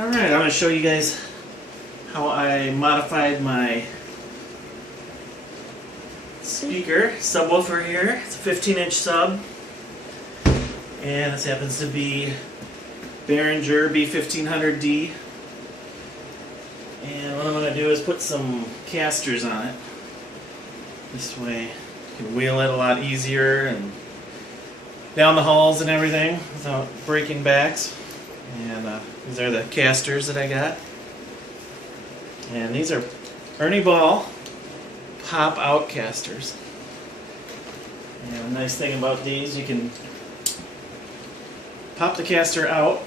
Alright, I'm going to show you guys how I modified my speaker, subwoofer here. It's a 15-inch sub, and this happens to be Behringer B1500d. And what I'm going to do is put some casters on it. This way you can wheel it a lot easier and down the halls and everything without breaking backs. And these are the casters that I got. And these are Ernie Ball Pop-Out casters. And the nice thing about these, you can pop the caster out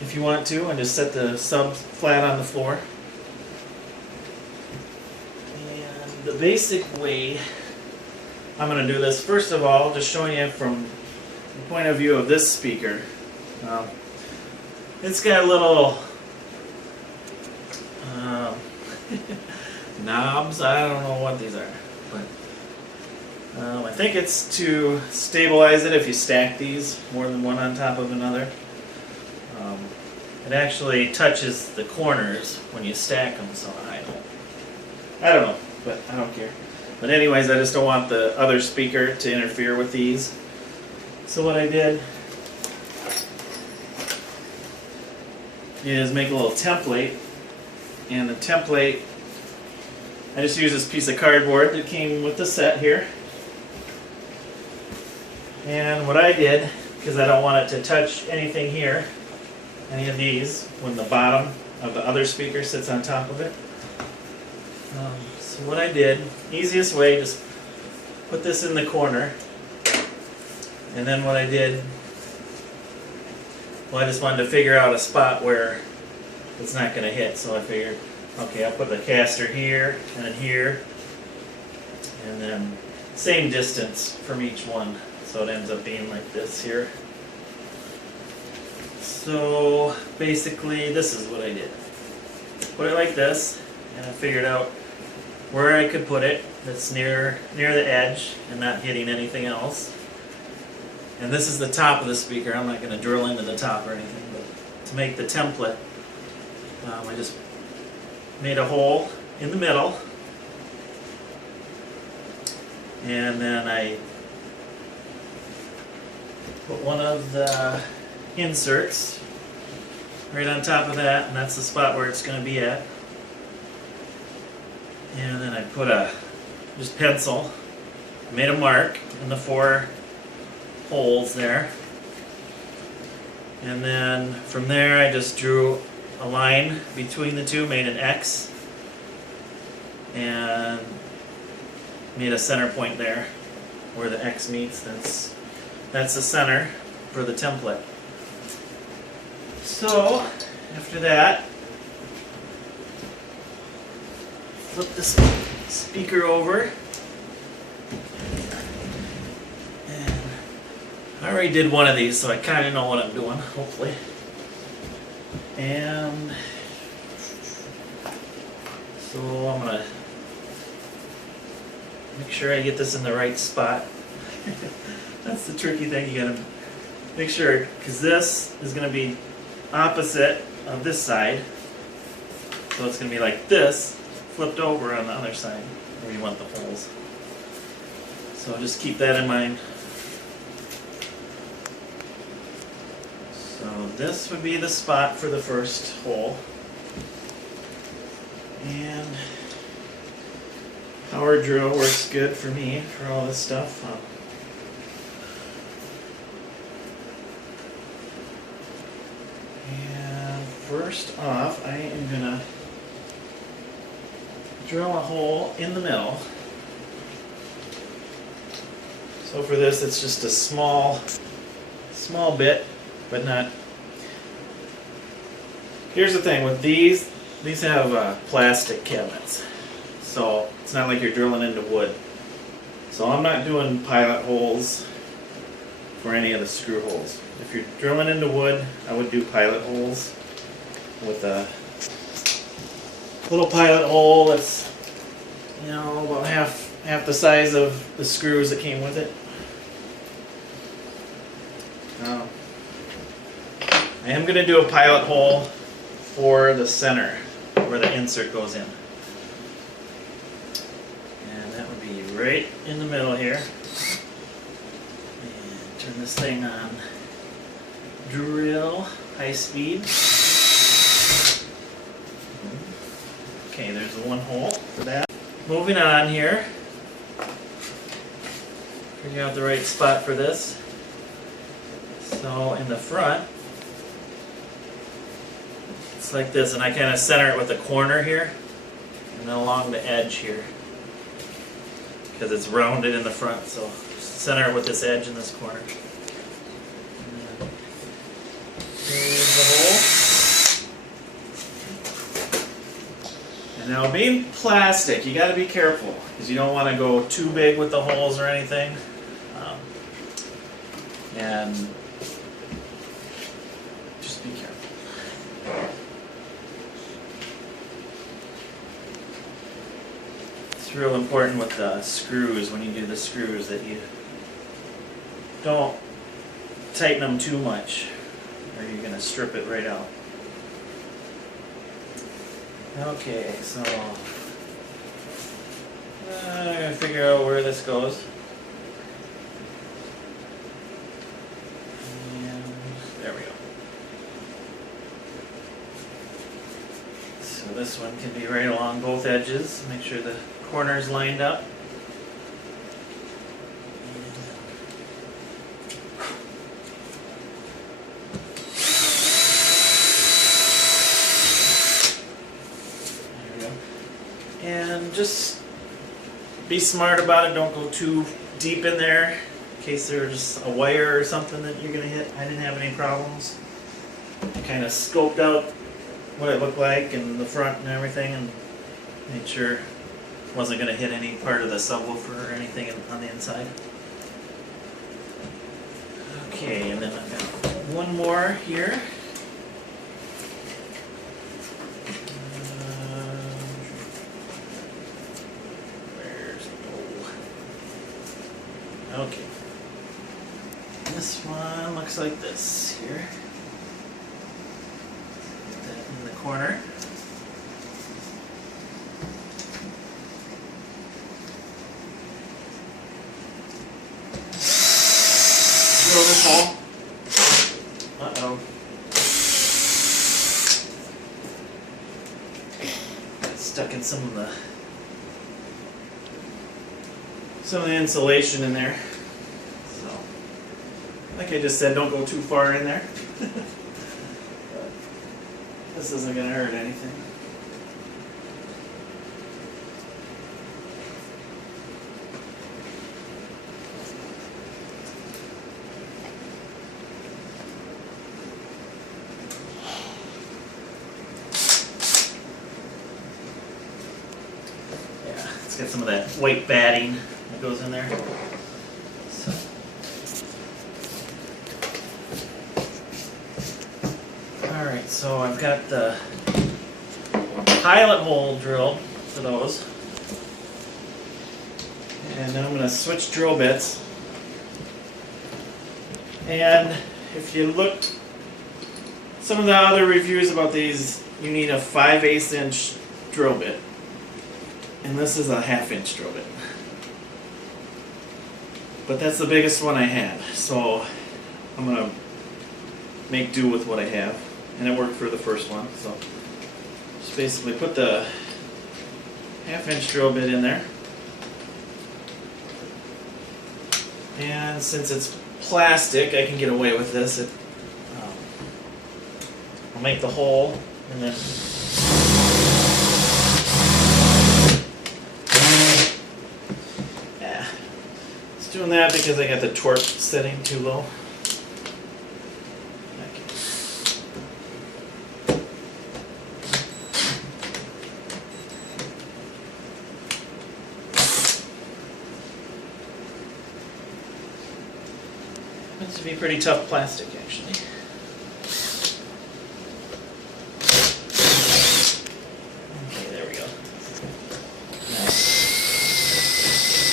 if you want to and just set the sub flat on the floor. And the basic way I'm going to do this, first of all, just showing you from the point of view of this speaker. It's got little knobs. I don't know what these are, but I think it's to stabilize it if you stack these more than one on top of another. It actually touches the corners when you stack them, so I don't know, but I don't care. But anyways, I just don't want the other speaker to interfere with these. So what I did is make a little template, and the template, I just used this piece of cardboard that came with the set here. And what I did, because I don't want it to touch anything here, any of these, when the bottom of the other speaker sits on top of it. So what I did, easiest way, just put this in the corner, and then what I did, well, I just wanted to figure out a spot where it's not going to hit, so I figured, okay, I'll put the caster here, and then here, and then same distance from each one, so it ends up being like this here. So basically, this is what I did. Put it like this, and I figured out where I could put it that's near the edge and not hitting anything else. And this is the top of the speaker. I'm not going to drill into the top or anything, but to make the template, I just made a hole in the middle, and then I put one of the inserts right on top of that, and that's the spot where it's going to be at. And then I put just pencil, made a mark in the 4 holes there, and then from there I just drew a line between the two, made an X, and made a center point there where the X meets. That's the center for the template. So after that, flip this speaker over. I already did one of these, so I kind of know what I'm doing, hopefully. And so I'm going to make sure I get this in the right spot. That's the tricky thing. You got to make sure, because this is going to be opposite of this side. So it's going to be like this, flipped over on the other side where you want the holes. So just keep that in mind. So this would be the spot for the first hole. And power drill works good for me for all this stuff. And first off, I am going to drill a hole in the middle. So for this, it's just a small bit. But not. Here's the thing with these have plastic cabinets, so it's not like you're drilling into wood. So I'm not doing pilot holes for any of the screw holes. If you're drilling into wood, I would do pilot holes with a little pilot hole that's, you know, about half the size of the screws that came with it. I am going to do a pilot hole for the center where the insert goes in. And that would be right in the middle here. And turn this thing on. Drill, high speed. Okay, there's the one hole for that. Moving on here. Figure out the right spot for this. So in the front, it's like this, and I kind of center it with the corner here, and then along the edge here, because it's rounded in the front, so center it with this edge in this corner. Here's the hole. And now being plastic, you got to be careful, because you don't want to go too big with the holes or anything. And just be careful. It's real important with the screws, when you do the screws, that you don't tighten them too much, or you're going to strip it right out. Okay, so I'm going to figure out where this goes. There we go. So this one can be right along both edges. Make sure the corner's lined up. There we go. And just be smart about it. Don't go too deep in there. In case there's a wire or something that you're going to hit. I didn't have any problems. I kind of scoped out what it looked like and the front and everything, and made sure it wasn't going to hit any part of the subwoofer or anything on the inside. Okay, and then I've got one more here. Okay. This one looks like this here. Get that in the corner. Drill this hole. Uh-oh. Got stuck in some of the insulation in there. So, like I just said, don't go too far in there. This isn't going to hurt anything. Yeah, it's got some of that white batting that goes in there. So. Alright, so I've got the pilot hole drilled for those. And now I'm going to switch drill bits. And if you look, some of the other reviews about these, you need a 5/8 inch drill bit. And this is a 1/2 inch drill bit. But that's the biggest one I had, so I'm going to make do with what I have. And it worked for the first one, so just basically put the 1/2 inch drill bit in there. And since it's plastic, I can get away with this. I'll make the hole and then doing that because I got the torque setting too low. Okay. This would be pretty tough plastic, actually. Okay, there we go.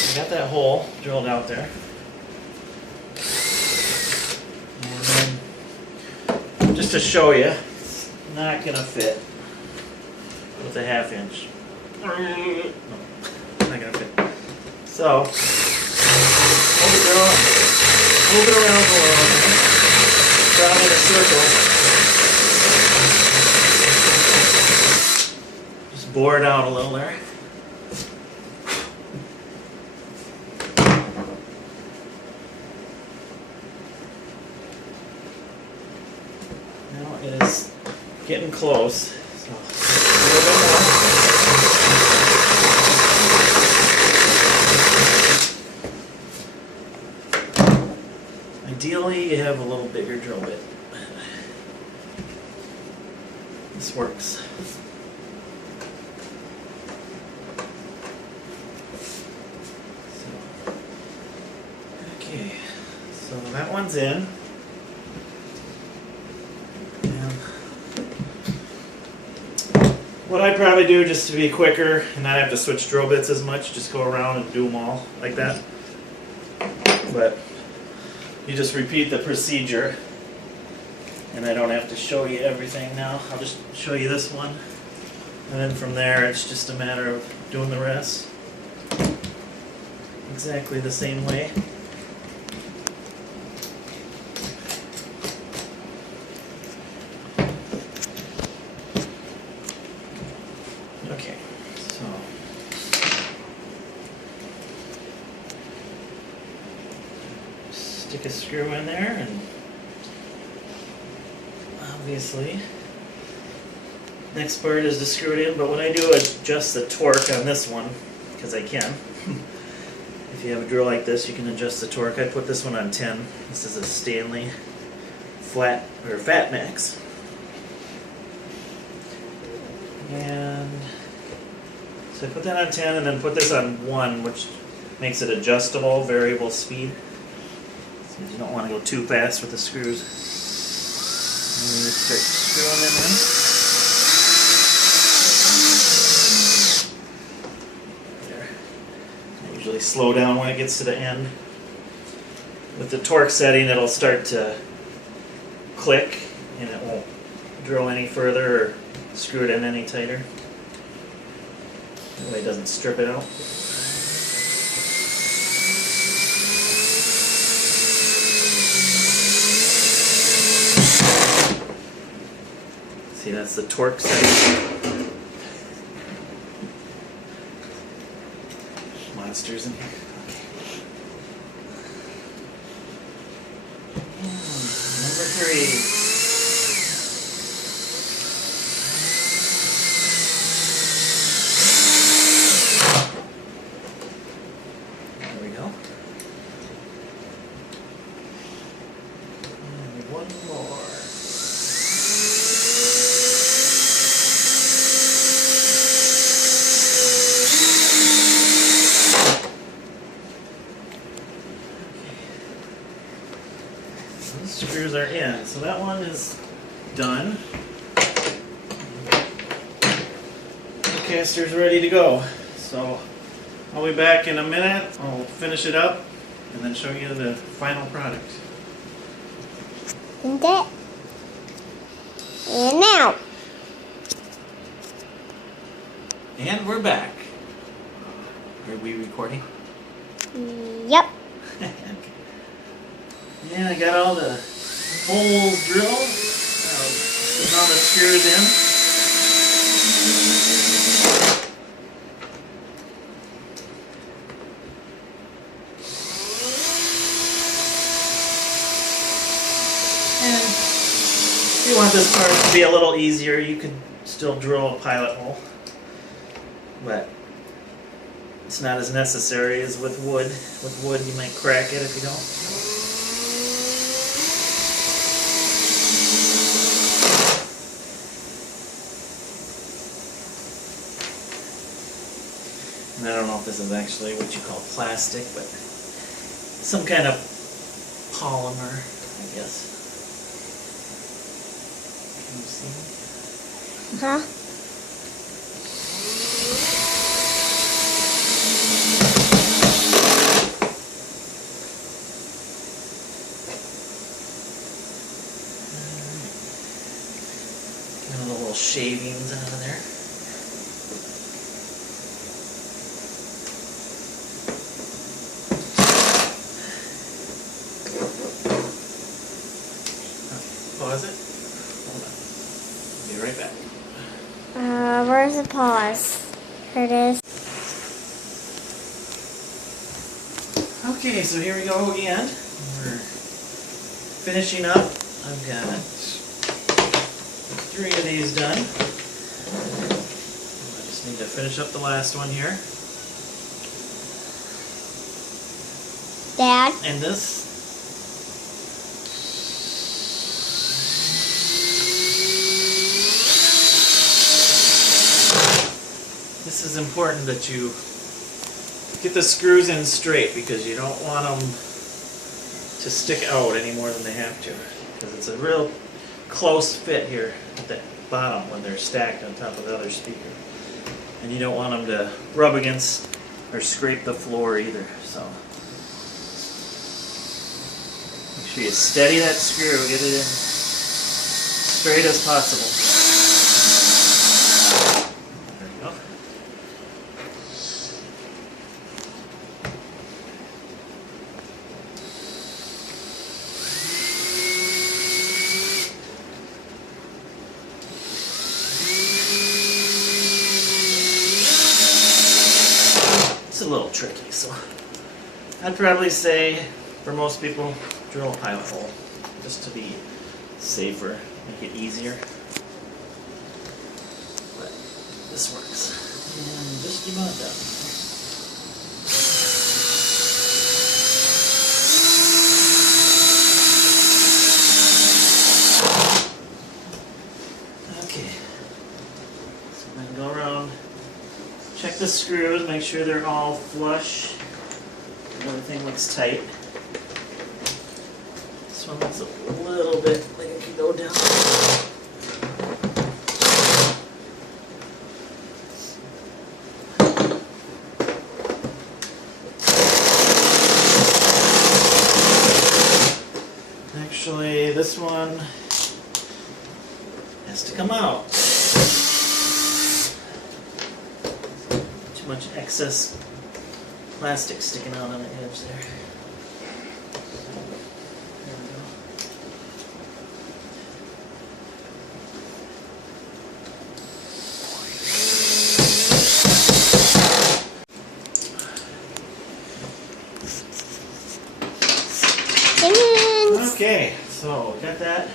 I got that hole drilled out there. And then, just to show you, not gonna fit with a 1/2 inch. No, not gonna fit. So hold it around a little, down in a circle. Just bore it out a little there. Now it is getting close. So a little bit more. Ideally, you have a little bigger drill bit. This works. Okay, so that one's in. And what I'd probably do, just to be quicker and not have to switch drill bits as much, just go around and do them all like that. But you just repeat the procedure, and I don't have to show you everything now. I'll just show you this one, and then from there it's just a matter of doing the rest exactly the same way. Okay, so stick a screw in there, and obviously next part is to screw it in, but what I do is adjust the torque on this one, because I can. If you have a drill like this, you can adjust the torque. I put this one on 10. This is a Stanley flat or Fat Max. And so I put that on 10 and then put this on 1, which makes it adjustable, variable speed. So you don't want to go too fast with the screws. And you just start screwing them in. There. I usually slow down when it gets to the end. With the torque setting, it'll start to click and it won't drill any further or screw it in any tighter. That way it doesn't strip it out. See, that's the torque setting. Monsters in here. Number 3. Screws are in, so that one is done. The caster's ready to go. So I'll be back in a minute. I'll finish it up and then show you the final product. And now. And we're back. Are we recording? Yep. Yeah, I got all the holes drilled. Putting all the screws in. And if you want this part to be a little easier, you can still drill a pilot hole. But it's not as necessary as with wood. With wood, you might crack it if you don't. And I don't know if this is actually what you call plastic, but some kind of polymer, I guess. Can you see? Huh? Got a shavings out of there. Pause it. Hold on. I'll be right back. Where's the pause? Here it is. Okay, so here we go again. We're finishing up. I've got 3 of these done. I just need to finish up the last one here. Dad? And this. This is important that you get the screws in straight because you don't want them to stick out any more than they have to. Because it's a real close fit here at the bottom when they're stacked on top of the other speaker. And you don't want them to rub against or scrape the floor either. So make sure you steady that screw, get it in straight as possible. There you go. It's a little tricky, so I'd probably say for most people drill a pilot hole just to be safer, make it easier. But this works. And just about done. Okay. So then go around. Check the screws, make sure they're all flush. Everything looks tight. This one looks a little bit like it could go down. Actually, this one has to come out. Too much excess plastic sticking out on the edge there. There we go. Okay, so got that.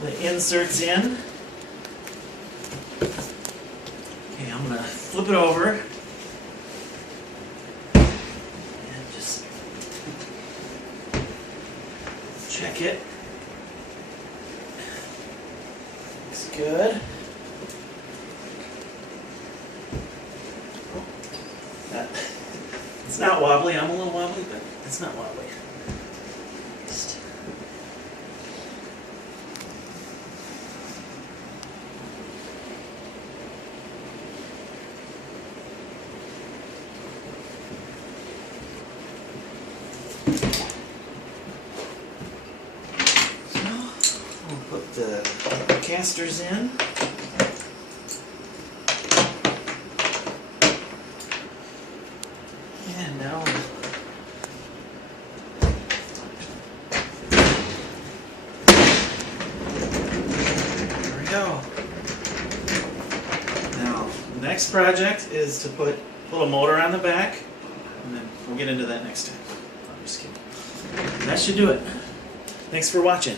The inserts in. Okay, I'm gonna flip it over and just check it. Looks good. It's not wobbly. I'm a little wobbly, but it's not wobbly. Just I'll put the casters in. And now there we go. Now the next project is to put a little motor on the back, and then we'll get into that next time. I'm just kidding. That should do it. Thanks for watching.